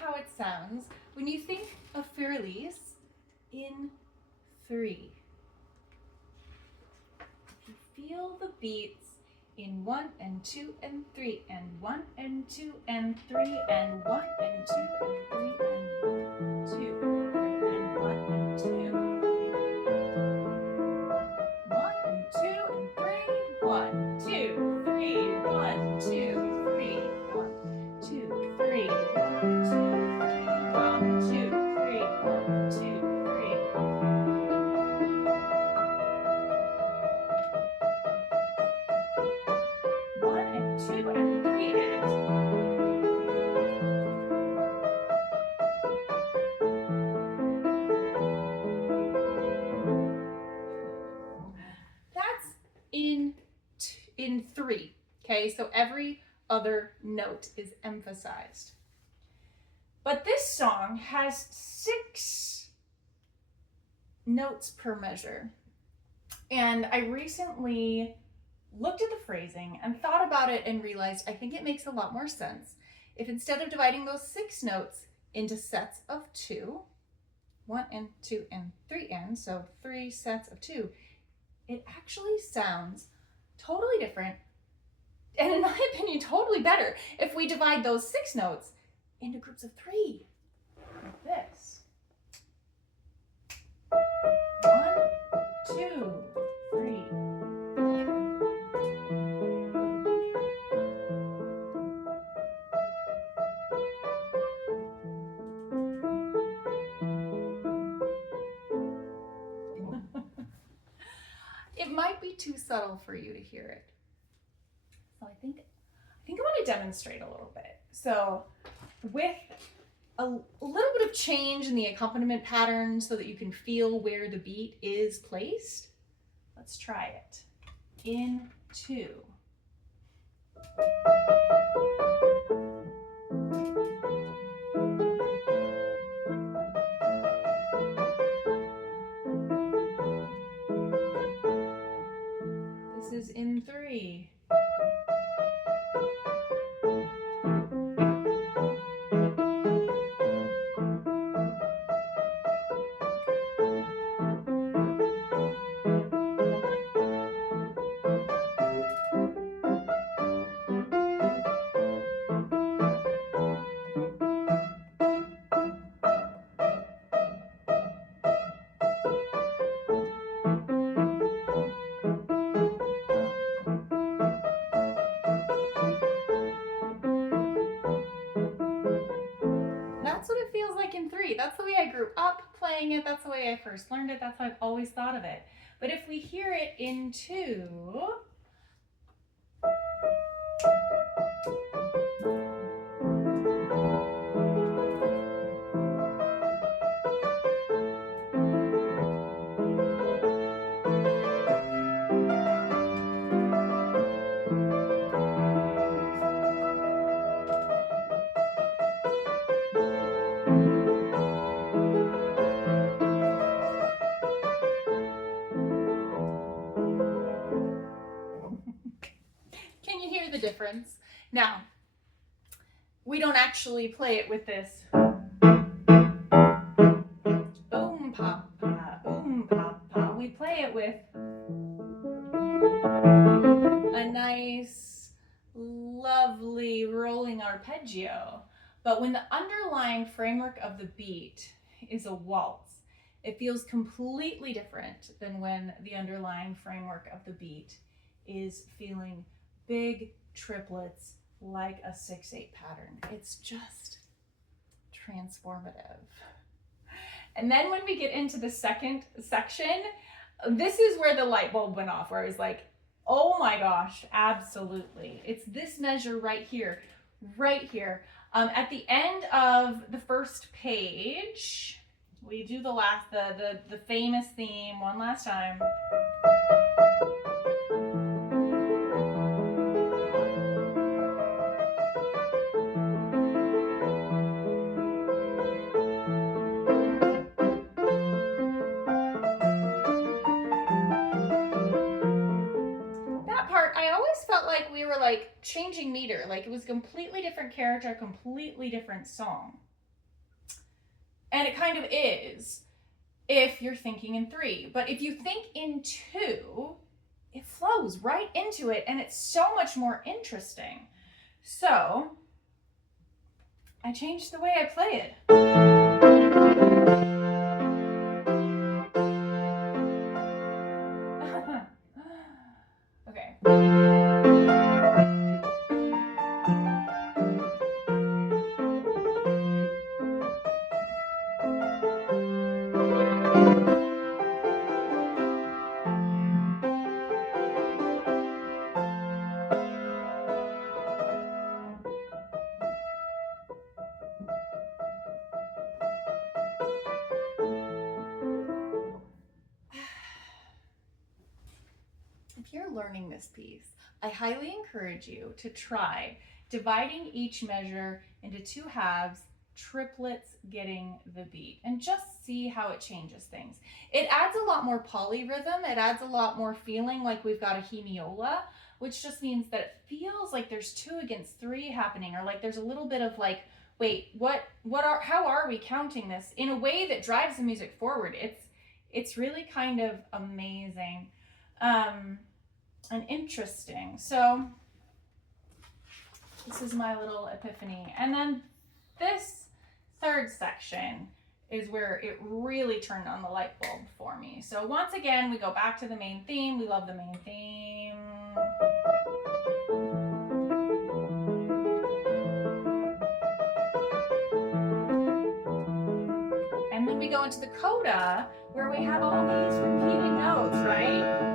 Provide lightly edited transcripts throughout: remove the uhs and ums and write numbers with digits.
how it sounds when you think of Elise in 3. You feel the beats in 1 and 2 and 3 and 1 and 2 and 3 and 1 and 2 and 3 and 2 and 1 and 2. 1 and 2 and 3. 1, 2, 3. 1, 2, 3. 1, 2, 3. 1, 2, 3. 1, 2, 3. 1, 2, 3. 1 and 2 and 3 and that's in 3. Okay, so every other note is emphasized. But this song has 6 notes per measure. And I recently looked at the phrasing and thought about it and realized I think it makes a lot more sense if instead of dividing those 6 notes into sets of 2, 1 and 2 and 3 and, so 3 sets of 2, it actually sounds totally different, and in my opinion, totally better if we divide those 6 notes into groups of 3, like this. 1, 2, 3. It might be too subtle for you to hear it. So I think I want to demonstrate a little bit. So with a little bit of change in the accompaniment pattern so that you can feel where the beat is placed, let's try it. In 2. This is in 3. That's what it feels like in 3. That's the way I grew up playing it. That's the way I first learned it. That's how I've always thought of it. But if we hear it in 2, can you hear the difference? Now, we don't actually play it with this boom pop pa, boom pop pa. We play it with a nice, lovely rolling arpeggio. But when the underlying framework of the beat is a waltz, it feels completely different than when the underlying framework of the beat is feeling big triplets like a 6/8 pattern. It's just transformative. And then when we get into the second section, this is where the light bulb went off, where I was like, oh my gosh, absolutely. It's this measure right here, right here. At the end of the first page, we do the famous theme one last time. Like we were like changing meter, like it was a completely different character, completely different song. And it kind of is if you're thinking in 3. But if you think in 2, it flows right into it, and it's so much more interesting. So I changed the way I play it. Okay. If you're learning this piece, I highly encourage you to try dividing each measure into 2 halves, triplets getting the beat, and just see how it changes things. It adds a lot more polyrhythm. It adds a lot more feeling like we've got a hemiola, which just means that it feels like there's 2 against 3 happening, or like there's a little bit of like, wait, how are we counting this in a way that drives the music forward? It's really kind of amazing. And interesting. So this is my little epiphany. And then this third section is where it really turned on the light bulb for me. So once again, we go back to the main theme. We love the main theme. And then we go into the coda, where we have all these repeated notes, right?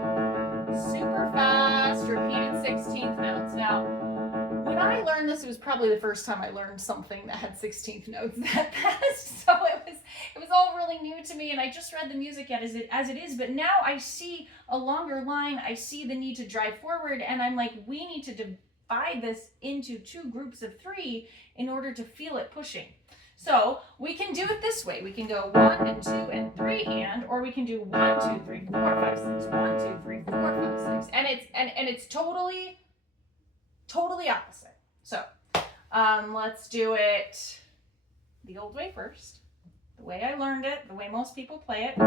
Super fast, repeated 16th notes. Now, when I learned this, it was probably the first time I learned something that had 16th notes that fast. So it was all really new to me, and I just read the music as it is. But now I see a longer line. I see the need to drive forward, and I'm like, we need to divide this into 2 groups of 3 in order to feel it pushing. So we can do it this way. We can go 1 and 2 and 3 and, or we can do 1, 2, 3, 4, 5, 6, 1, 2, 3, 4, 5, 6. And it's totally opposite. So let's do it the old way first. The way I learned it, the way most people play it.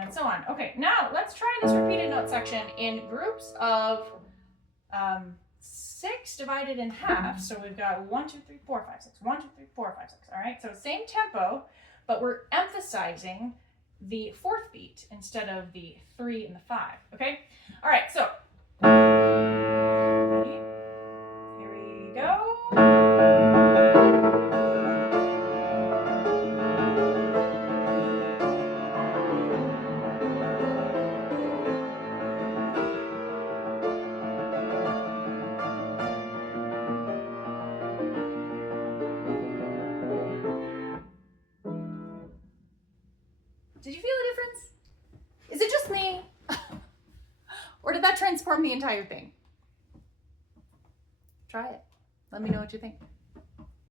And so on. Okay, now let's try this repeated note section in groups of 6 divided in half. So we've got 1, 2, 3, 4, 5, 6. 1, 2, 3, 4, 5, 6. All right, so same tempo, but we're emphasizing the 4th beat instead of the 3 and the 5. Okay, all right, so ready? Here we go. Did you feel a difference? Is it just me? Or did that transform the entire thing? Try it. Let me know what you think.